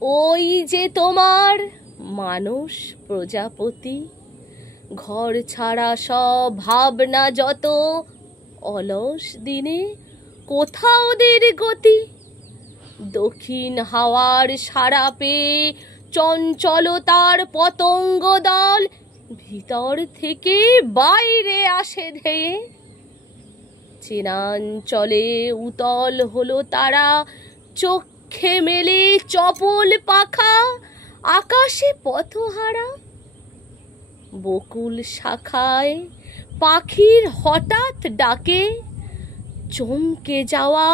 ওই যে তোমার মানস প্রজাপতি, ঘর ছাড়া সব ভাবনা যত, অলস দিনে কোথাও দের গতি। দক্ষিণ হাওয়ার সাড়া পেয়ে চঞ্চলতার পতঙ্গ দল ভিতর থেকে বাইরে আসে ধেয়ে। চেনাঞ্চলে উতল হলো তারা, চোখে মেলে চপল পাখা, আকাশে পথহারা। বকুল শাখায় পাখির হঠাৎ ডাকে, চমকে যাওয়া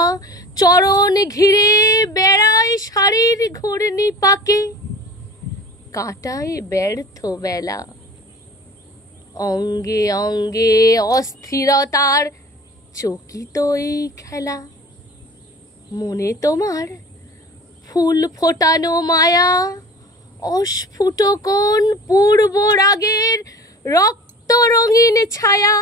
চরণ ঘিরে বেড়ায় শাড়ির ঘূর্ণি পাকে। কাটায় ব্যর্থ বেলা, অঙ্গে অঙ্গে অস্থিরতার চকিত এই খেলা। মনে তোমার ফুল ফোটানো মায়া, অস্ফুট কোন পূর্ব রাগের রক্ত রঙিন ছায়া।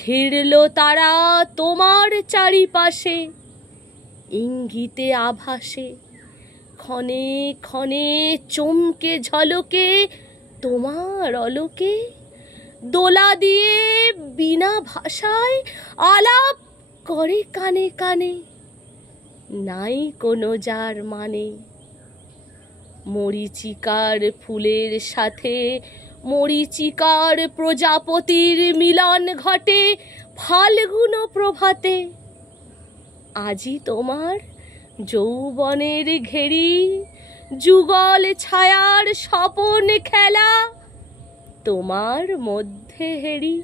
ঘিরল তারা তোমার চারিপাশে, ইঙ্গিতে আভাসে, ক্ষণে ক্ষণে চমকে ঝলকে তোমার অলোকে। দোলা দিয়ে বিনা ভাষায় আলাপ করে কানে কানে, নাই কোনো যার মানে। মরীচিকার ফুলের সাথে মরীচিকার প্রজাপতির মিলন ঘটে ফাল্গুন প্রভাতে। আজি তোমার যৌবনের ঘেরি, যুগল ছায়ার স্বপন খেলা, তোমার মধ্যে হেরি।